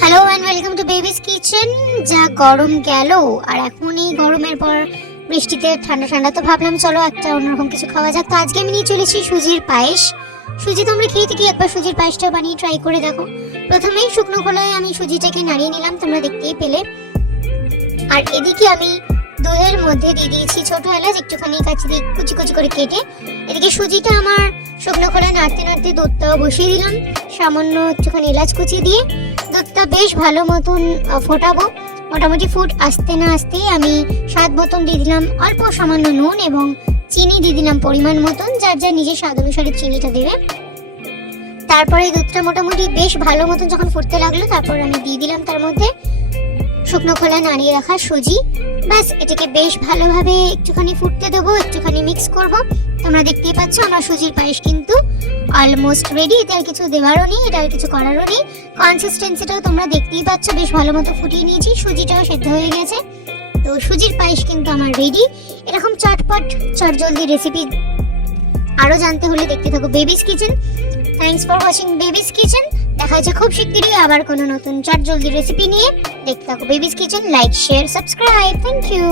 Hello and welcome to babies kitchen. যা গরম গেল, আর এখন এই গরমের পর বৃষ্টিতে ঠান্ডা ঠান্ডা, তো ভাবলাম চলো একটা অন্যরকম কিছু খাওয়া যাক। তো আজকে আমি নিয়ে চলেছি সুজির পায়েস। সুজি তোমরা খেয়ে থেকে একবার সুজির পায়েসটা বানিয়ে ট্রাই করে দেখো। প্রথমেই শুকনো খোলায় আমি সুজিটাকে নাড়িয়ে নিলাম, তোমরা দেখতেই পেলে। আর এদিকে আমি দুধের মধ্যে দিয়ে দিয়েছি ছোট এলাচ একটুখানি কাঁচি দিয়ে কুচি কুচি করে কেটে। এদিকে সুজিটা আমার শুকনো খোলায় নাড়তে নাড়তে দুধটাও বসিয়ে দিলাম, সামান্য একটুখানি এলাচ কুচি দিয়ে দুধটা বেশ ভালো মতন ফোটাবো। মোটামুটি ফুট আসতে না আসতেই আমি স্বাদ মতন দিয়ে দিলাম অল্প সামান্য নুন এবং চিনি দিয়ে দিলাম পরিমাণ মতন, যার যার নিজের স্বাদ অনুসারে চিনিটা দেবে। তারপরে দুধটা মোটামুটি বেশ ভালো মতন যখন ফুটতে লাগলো, তারপর আমি দিয়ে দিলাম তার মধ্যে শুকনো খোলা নাড়িয়ে রাখা সুজি। ব্যাস, এটাকে বেশ ভালোভাবে একটুখানি ফুটতে দেবো, একটুখানি মিক্স করব। তোমরা দেখতেই পাচ্ছ আমার সুজির পায়েস কিন্তু অলমোস্ট রেডি। এটা আর কিছু দেওয়ারও নেই, এটা আর কিছু করারও নেই। কনসিস্টেন্সিটাও তোমরা দেখতেই পাচ্ছ, বেশ ভালো মতো ফুটিয়ে নিয়েছি, সুজিটাও সেদ্ধ হয়ে গেছে। তো সুজির পায়েস কিন্তু আমার রেডি। এরকম চটপট চটজলদি রেসিপি আরও জানতে হলে দেখতে থাকো baby's kitchen. Thanks for watching babies kitchen. দেখা হচ্ছে খুব শিগগিরই আবার কোনো নতুন চটজলদি রেসিপি নিয়ে। দেখতে থাকো baby's kitchen. Like, share, subscribe. Thank you.